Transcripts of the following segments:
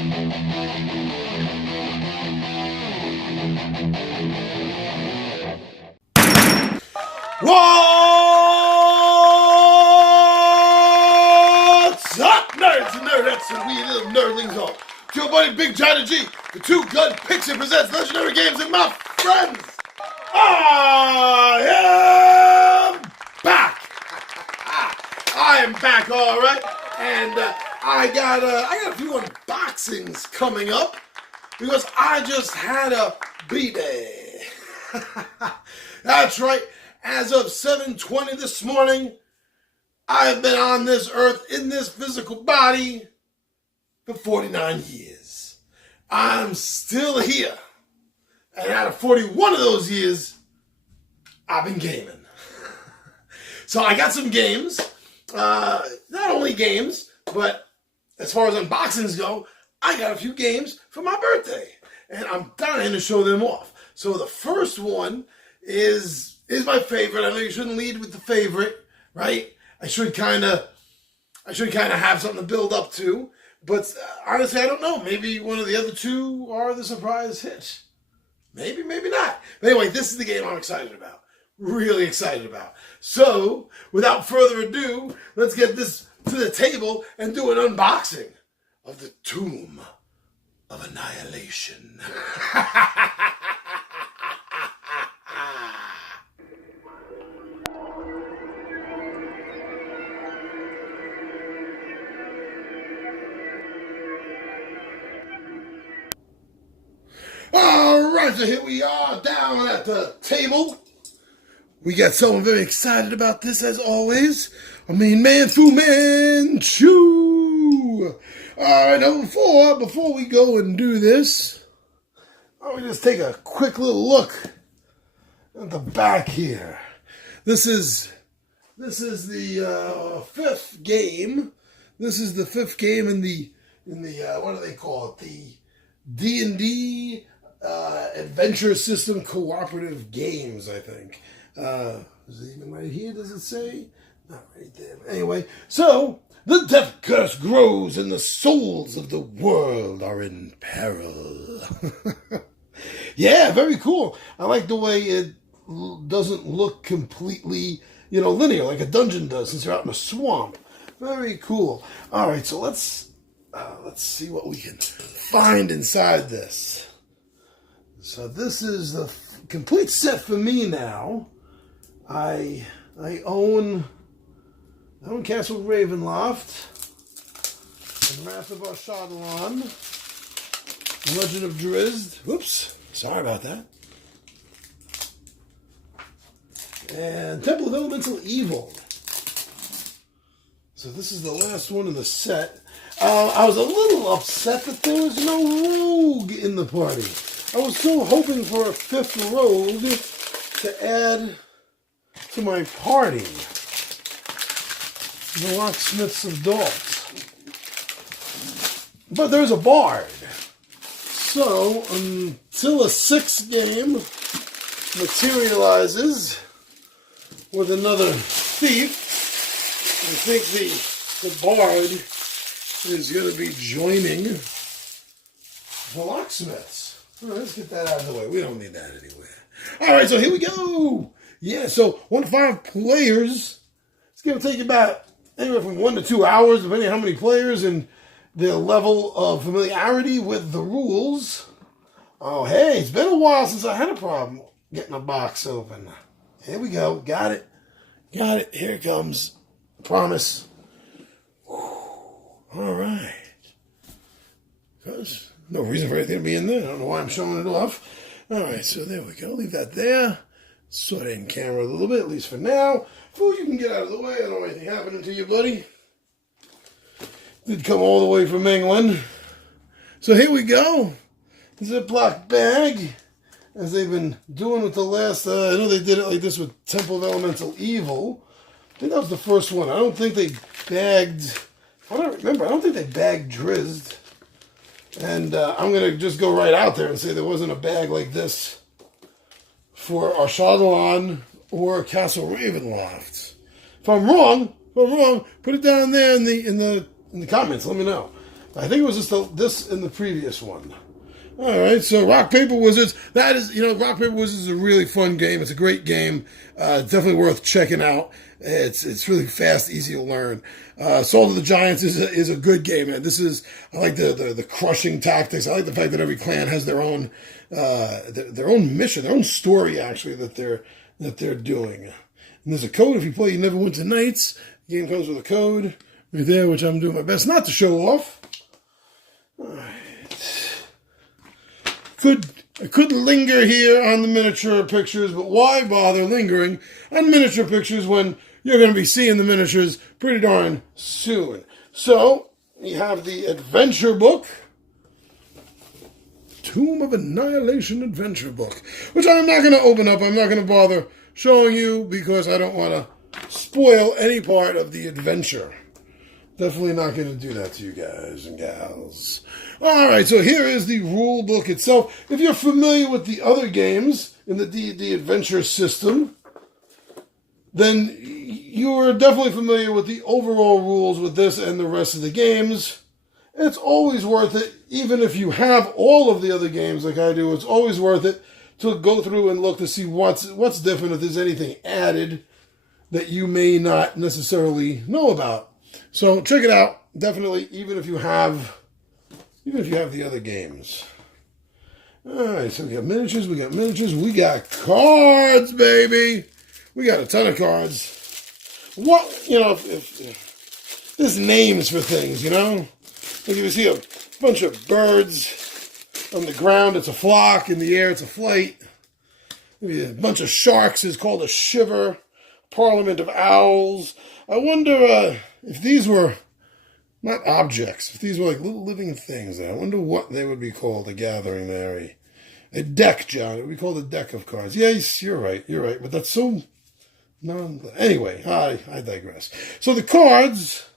What's up, nerds and nerdettes and we little nerdlings all? It's your buddy Big China G, the two-gun Pixie presents Legendary Games and my friends. I am back. I am back, all right. And I got a few unboxings coming up because I just had a B-day. That's right. As of 7:20 this morning, I have been on this earth in this physical body for 49 years. I'm still here. And out of 41 of those years, I've been gaming. So I got some games. Not only games, but as far as unboxings go, I got a few games for my birthday. And I'm dying to show them off. So the first one is my favorite. I know you shouldn't lead with the favorite, right? I should kind of have something to build up to. But honestly, I don't know. Maybe one of the other two are the surprise hit. Maybe, maybe not. But anyway, this is the game I'm excited about. Really excited about. So, without further ado, let's get this to the table and do an unboxing of the Tomb of Annihilation. Alright, so here we are down at the table. We got someone very excited about this as always. I mean, Man Fu Manchu. Alright, now before we go and do this, why don't we just take a quick little look at the back here. This is the fifth game. This is the fifth game in the what do they call it? The D&D Adventure System Cooperative Games, I think. Is it even right here? Does it say? Not right there. Anyway, so the death curse grows and the souls of the world are in peril. Yeah, very cool. I like the way it doesn't look completely, linear like a dungeon does since you're out in a swamp. Very cool. All right, so let's see what we can find inside this. So this is the complete set for me now. I own Castle Ravenloft and Wrath of Ashadalon, Legend of Drizzt. Whoops, sorry about that. And Temple of Elemental Evil. So this is the last one in the set. I was a little upset that there was no rogue in the party. I was so hoping for a fifth rogue to add to my party. The Locksmiths of Dalt. But there's a bard. So, until a sixth game materializes with another thief, I think the bard is going to be joining the locksmiths. Well, let's get that out of the way. We don't need that anywhere. All right, so here we go. Yeah, so 1 to 5 players. It's going to take about anywhere from 1 to 2 hours, depending on how many players and their level of familiarity with the rules. Oh, hey, it's been a while since I had a problem getting a box open. Here we go. Got it. Got it. Here it comes. Promise. All right. There's no reason for anything to be in there. I don't know why I'm showing it off. All right, so there we go. Leave that there. Sort it in camera a little bit, at least for now. Fool, you can get out of the way. I don't know anything happening to you, buddy. Did come all the way from England. So here we go. Ziploc bag. As they've been doing with the last... I know they did it like this with Temple of Elemental Evil. I think that was the first one. I don't think they bagged... I don't remember. I don't think they bagged Drizzt. And I'm going to just go right out there and say there wasn't a bag like this for Ashadalon or Castle Ravenloft. If I'm wrong, put it down there in the comments. Let me know. I think it was just this in the previous one. All right, so Rock Paper Wizards. That is, Rock Paper Wizards is a really fun game. It's a great game. Definitely worth checking out. It's really fast, easy to learn. Salt of the Giants is a good game, man. I like the crushing tactics. I like the fact that every clan has their own mission, their own story actually that they're doing. And there's a code if you play You Never Winter Nights. The game comes with a code right there, which I'm doing my best not to show off. All right. I could linger here on the miniature pictures, but why bother lingering on miniature pictures when you're going to be seeing the miniatures pretty darn soon? So, we have the adventure book, Tomb of Annihilation adventure book, which I'm not going to open up. I'm not going to bother showing you because I don't want to spoil any part of the adventure. Definitely not going to do that to you guys and gals. All right, so here is the rule book itself. If you're familiar with the other games in the D&D Adventure system, then you're definitely familiar with the overall rules with this and the rest of the games. It's always worth it, even if you have all of the other games like I do, it's always worth it to go through and look to see what's different, if there's anything added that you may not necessarily know about. So check it out, definitely, even if you have the other games. All right, so we got miniatures, we got cards, baby. We got a ton of cards. What, if there's names for things, Like if you see a bunch of birds on the ground, it's a flock. In the air, it's a flight. Maybe a bunch of sharks is called a shiver. Parliament of owls. I wonder if these were not objects, if these were like little living things. I wonder what they would be called, a gathering there. A deck, John. It would be called a deck of cards. Yes, you're right. But that's so... Anyway, I digress. So the cards...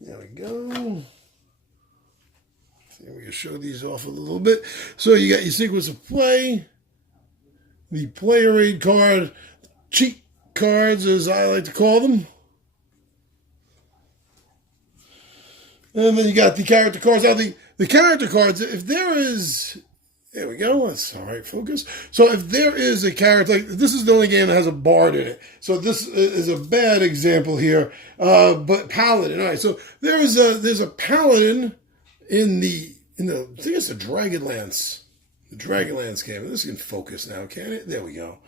There we go. See, we can show these off a little bit. So you got your sequence of play, the player aid card, cheat cards, as I like to call them. And then you got the character cards. Now, the character cards, if there is... There we go. That's all right, focus. So if there is a character... this is the only game that has a bard in it. So this is a bad example here. But paladin. All right, so there's a paladin in the... I think it's the Dragonlance. The Dragonlance game. This can focus now, can it? There we go.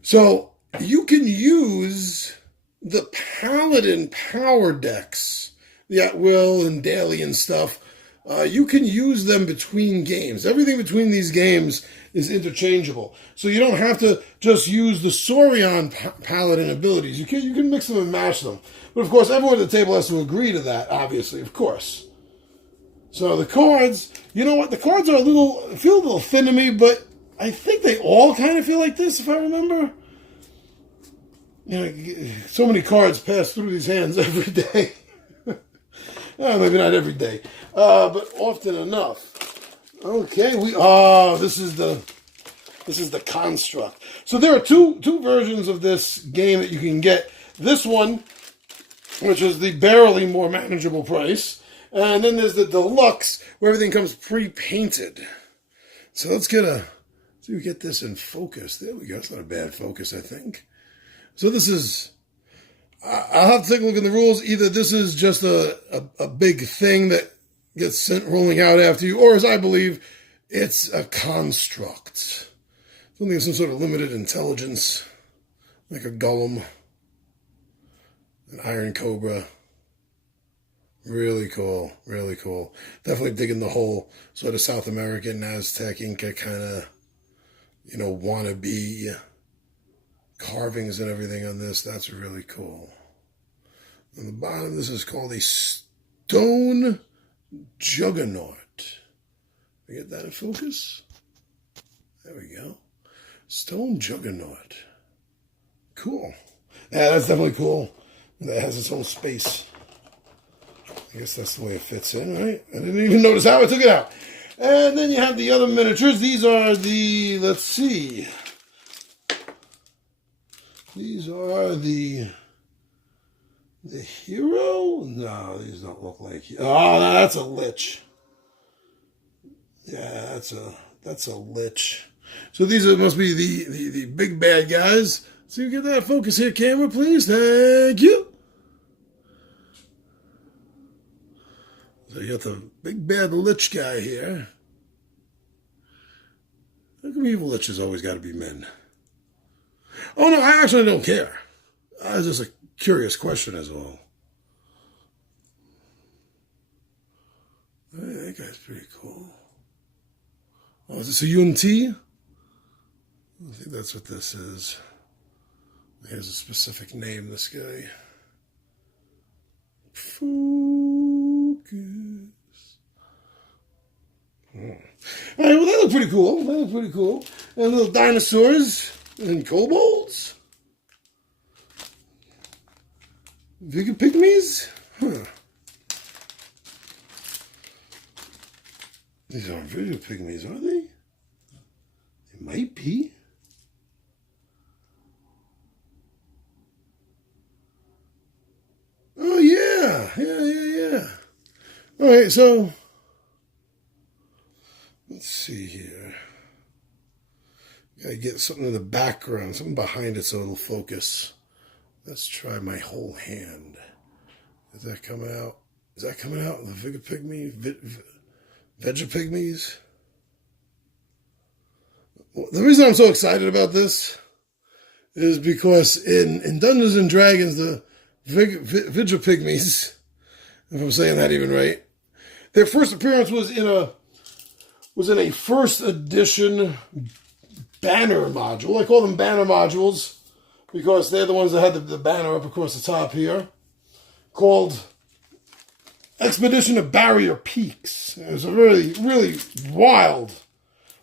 So you can use the paladin power decks, the At Will and Daily and stuff. You can use them between games. Everything between these games is interchangeable. So you don't have to just use the Saurian paladin abilities. You can mix them and match them. But of course, everyone at the table has to agree to that, obviously, of course. So the cards, you know what? The cards are feel a little thin to me, but I think they all kind of feel like this, if I remember. So many cards pass through these hands every day. Maybe not every day, but often enough. Okay, this is the construct. So there are two versions of this game that you can get. This one, which is the barely more manageable price, and then there's the deluxe, where everything comes pre-painted. So let's see if we get this in focus. There we go. It's not a bad focus, I think. So this is... I'll have to take a look at the rules. Either this is just a big thing that gets sent rolling out after you, or as I believe, it's a construct. Something of some sort of limited intelligence, like a golem, an iron cobra. Really cool, really cool. Definitely digging the whole sort of South American, Aztec, Inca kind of, wannabe carvings and everything on this. That's really cool. On the bottom, this is called a stone Juggernaut. We get that in focus? There we go. Stone Juggernaut. Cool. Yeah, that's definitely cool. That has its own space. I guess that's the way it fits in, right? I didn't even notice how I took it out. And then you have the other miniatures. These are the, let's see. These are the The hero? No, these don't look like. Oh, no, that's a lich. Yeah, that's a lich. So these must be the big bad guys. So you get that focus here, camera, please. Thank you. So you got the big bad lich guy here. How come evil liches always got to be men? Oh no, I actually don't care. It's just a curious question as well. Hey, that guy's pretty cool. Oh, is this a UNT? I think that's what this is. He has a specific name, this guy. Focus. All right, well, that looked pretty cool. And little dinosaurs and kobolds. Vigor pygmies? Huh. These aren't vigor pygmies, are they? They might be. Oh, yeah. All right, so let's see here. Gotta get something in the background, something behind it so it'll focus. Let's try my whole hand. Is that coming out? The Vigor pygmy? Veggie pygmies? Well, the reason I'm so excited about this is because in Dungeons and Dragons, the Vigor pygmies, if I'm saying that even right, their first appearance was in a first edition banner module. I call them banner modules because they're the ones that had the banner up across the top here, called Expedition of Barrier Peaks. It was a really, really wild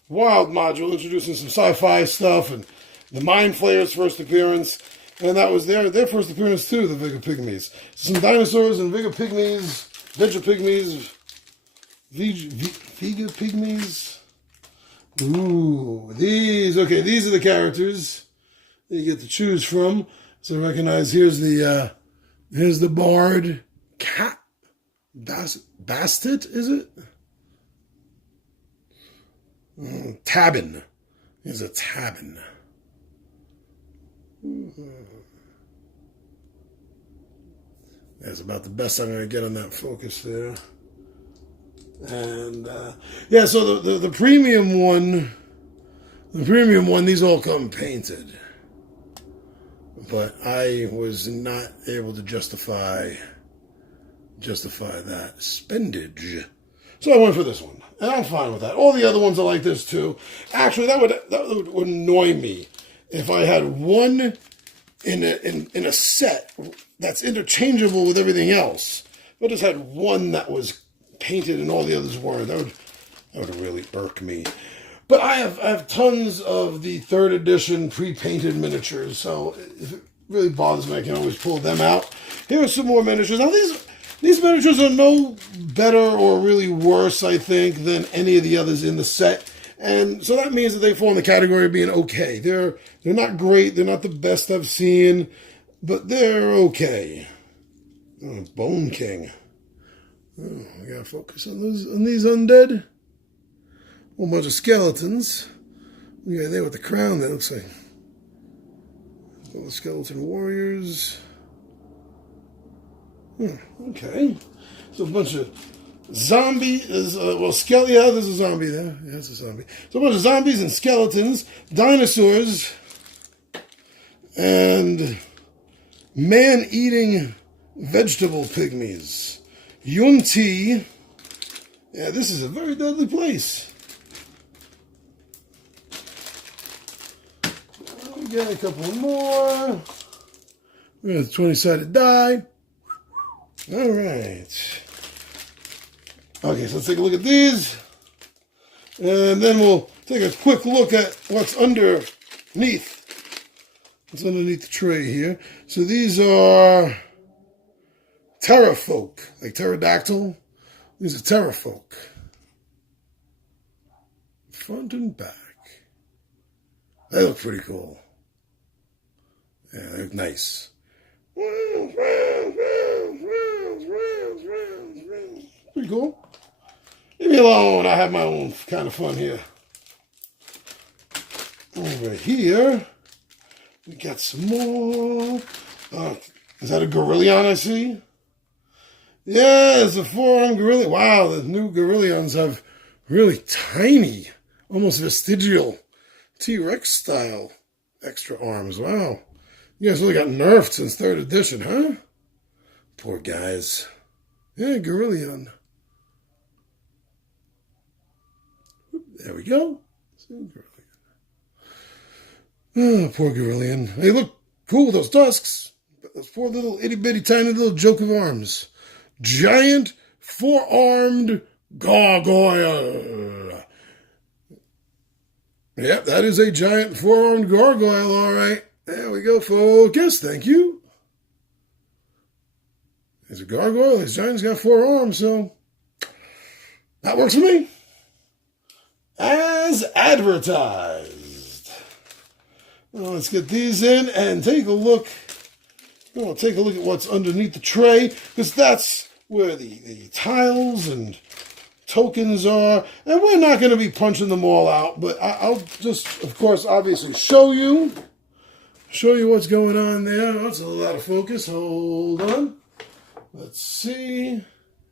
module introducing some sci-fi stuff and the Mind Flayer's first appearance. And that was their first appearance too, the Vigor pygmies. Some dinosaurs and Vigor pygmies, Vigor pygmies. Ooh, these are the characters that you get to choose from. So recognize here's the bard, cat, Bastet, is it? Tabin. Here's a Tabin. That's about the best I'm going to get on that focus there. And yeah, so the premium one, these all come painted, but I was not able to justify that spendage, so I went for this one, and I'm fine with that. All the other ones are like this too. Actually, that would annoy me if I had one in a set that's interchangeable with everything else. If I just had one that was painted and all the others weren't, that would really irk me. But I have tons of the 3rd edition pre-painted miniatures, so if it really bothers me, I can always pull them out. Here are some more miniatures. Now these miniatures are no better or really worse, I think, than any of the others in the set. And so that means that they fall in the category of being okay. They're not great, they're not the best I've seen, but they're okay. Oh, Bone King. Oh, we gotta focus on these undead. A whole bunch of skeletons. Yeah, there with the crown, that looks like all the skeleton warriors. Okay. So a bunch of zombies. There's a zombie there. Yeah, it's a zombie. So a bunch of zombies and skeletons, dinosaurs, and man-eating vegetable pygmies. Yunti. Yeah, this is a very deadly place. We got a couple more. We got a 20-sided die. All right. Okay, so let's take a look at these. And then we'll take a quick look at what's underneath. What's underneath the tray here. So these are Terrafolk, like pterodactyl. These are Terrafolk. Front and back. They look pretty cool. Yeah, they look nice. Pretty cool. Leave me alone. I have my own kind of fun here. Over here, we got some more. Is that a Gorillion I see? Yeah, it's a 4-armed gorilla. Wow, the new Gorillions have really tiny, almost vestigial T-Rex style extra arms. Wow. You guys really got nerfed since 3rd edition, huh? Poor guys. Yeah, Gorillion. There we go. Oh, poor Gorillion. They look cool with those tusks. But those poor little itty-bitty tiny little joke of arms. Giant 4-armed gargoyle. Yep, that is a giant 4-armed gargoyle, all right. There we go, focus. Thank you. There's a gargoyle. This giant's got 4 arms, so that works for me. As advertised. Well, let's get these in and take a look. We'll take a look at what's underneath the tray, because that's where the tiles and tokens are. And we're not going to be punching them all out, but I'll just, of course, obviously show you what's going on there. That's a lot of focus. Hold on. Let's see.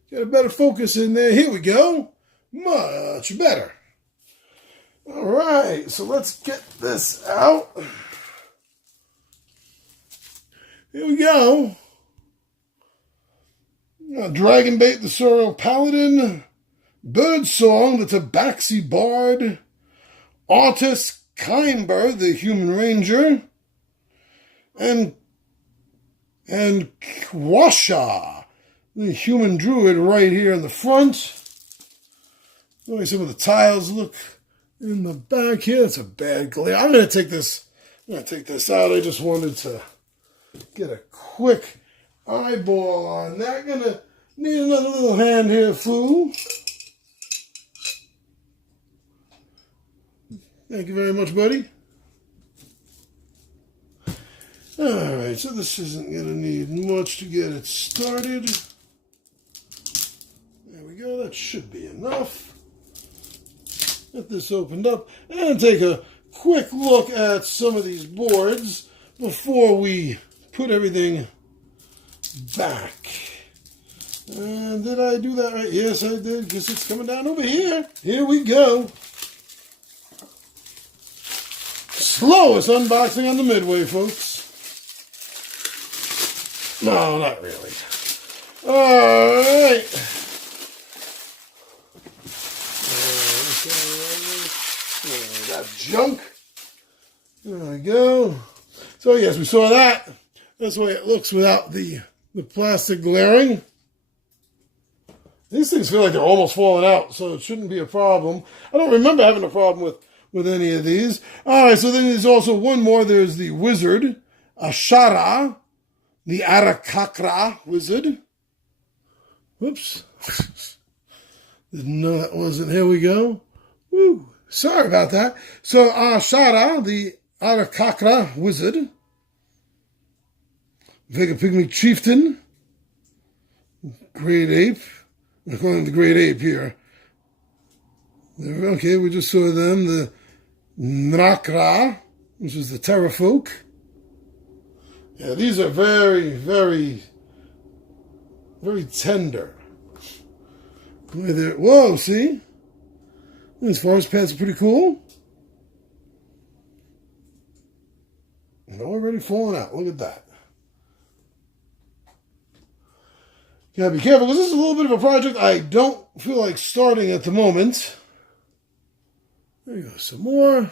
Get a better focus in there. Here we go. Much better. All right, so let's get this out. Here we go. Dragonbait, the Sorrow Paladin. Birdsong, the Tabaxi Bard. Artist Kimber, the Human Ranger. And Kwasha, the Human Druid, right here in the front. The way some of the tiles look in the back here. It's a bad glare. I'm going to take this out. I just wanted to get a quick eyeball on that. Going to need another little hand here, Foo. Thank you very much, buddy. All right, so this isn't going to need much to get it started. There we go. That should be enough. Get this opened up and take a quick look at some of these boards before we put everything back. And did I do that right? Yes, I did, because it's coming down over here. Here we go. Slowest unboxing on the Midway, folks. No, not really. All right. That junk. There we go. So yes, we saw that. That's the way it looks without the plastic glaring. These things feel like they're almost falling out, so it shouldn't be a problem. I don't remember having a problem with any of these. All right, so then there's also one more. There's the wizard, Ashara, the Arakakra wizard. Whoops. Didn't know that wasn't. Here we go. Woo. Sorry about that. So, Ashara, the Arakakra wizard. Vega Pygmy chieftain. Great ape. I'm calling him the great ape here. Okay, we just saw them. The Nrakra, which is the Terra folk. Yeah, these are very, very, very tender. Whoa, see? These forest pads are pretty cool. And already falling out. Look at that. You gotta be careful, because this is a little bit of a project I don't feel like starting at the moment. There you go, some more.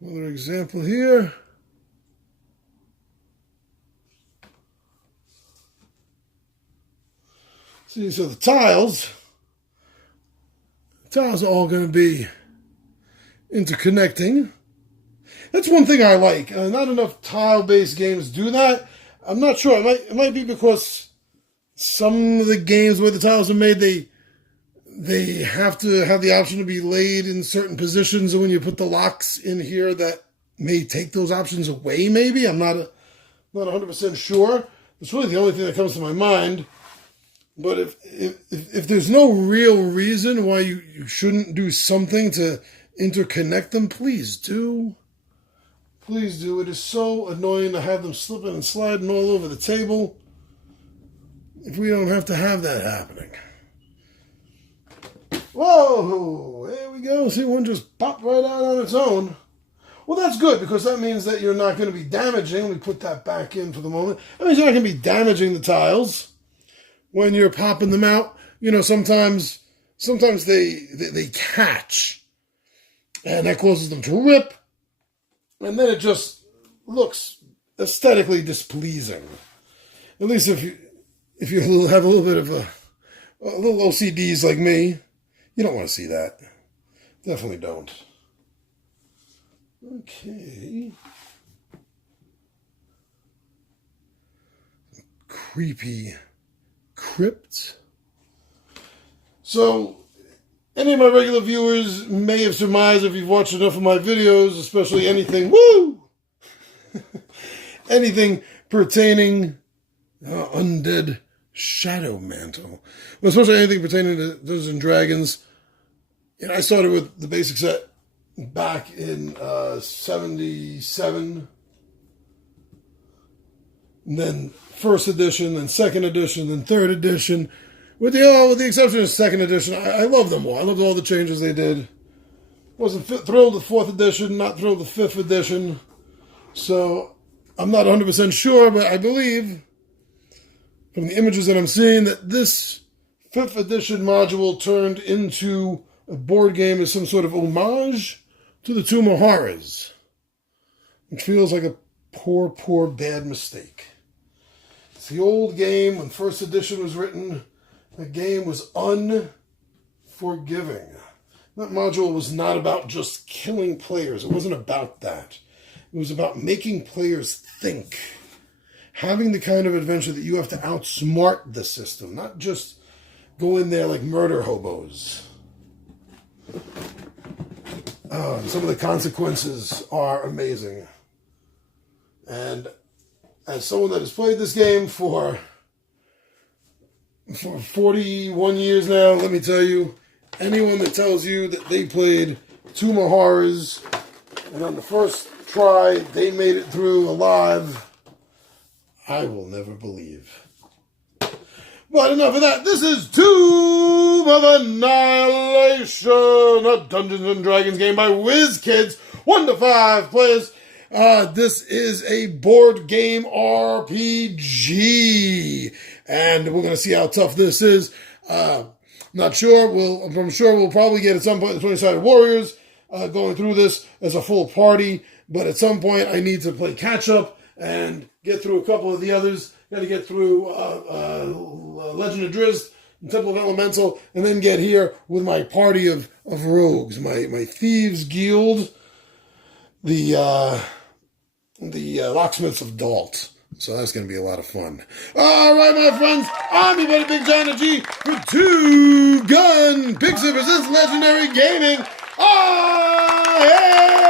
Another example here. See, so the tiles are all going to be interconnecting. That's one thing I like. Not enough tile-based games do that. I'm not sure. It might be because some of the games where the tiles are made, they have to have the option to be laid in certain positions, and when you put the locks in here, that may take those options away. Maybe I'm not Not 100% sure. It's really the only thing that comes to my mind. But if there's no real reason why you shouldn't do something to interconnect them, please do. Please do. It is so annoying to have them slipping and sliding all over the table if we don't have to have that happening. Whoa! There we go. See, one just popped right out on its own. Well, that's good, because that means that you're not going to be damaging. Let me put that back in for the moment. That means you're not going to be damaging the tiles when you're popping them out. You know, sometimes they catch, and that causes them to rip, and then it just looks aesthetically displeasing. At least if you have a little bit of a little OCDs like me, you don't want to see that. Definitely don't. Okay. Creepy crypt. So, any of my regular viewers may have surmised, if you've watched enough of my videos, especially anything, anything pertaining undead shadow mantle. Well, especially anything pertaining to Dungeons and Dragons. And I started with the basic set back in 77. And then first edition, then second edition, then third edition. With the exception of second edition, I love them all. I loved all the changes they did. Wasn't thrilled with fourth edition, not thrilled with fifth edition. So I'm not 100% sure, but I believe from the images that I'm seeing that this fifth edition module turned into a board game as some sort of homage to the Tomb of Horrors. It feels like a poor, bad mistake. It's the old game. When first edition was written, the game was unforgiving. That module was not about just killing players. It wasn't about that. It was about making players think. Having the kind of adventure that you have to outsmart the system, not just go in there like murder hobos. Some of the consequences are amazing. And as someone that has played this game for 41 years now, let me tell you, anyone that tells you that they played Tomb of Horrors and on the first try they made it through alive, I will never believe. But enough of that. This is Tomb of Annihilation, a Dungeons and Dragons game by Wizkids, 1 to 5 players. This is a board game RPG, and we're going to see how tough this is. Not sure. I'm sure we'll probably get at some point the 20-sided warriors going through this as a full party, but at some point I need to play catch-up and get through a couple of the others. Got to get through Legend of Drizzt and Temple of Elemental, and then get here with my party of rogues, my Thieves Guild, the Locksmiths of Dalt. So that's going to be a lot of fun. All right, my friends, I'm your buddy Big John G for Two Gun Pixie vs. Legendary Gaming. Oh, hey!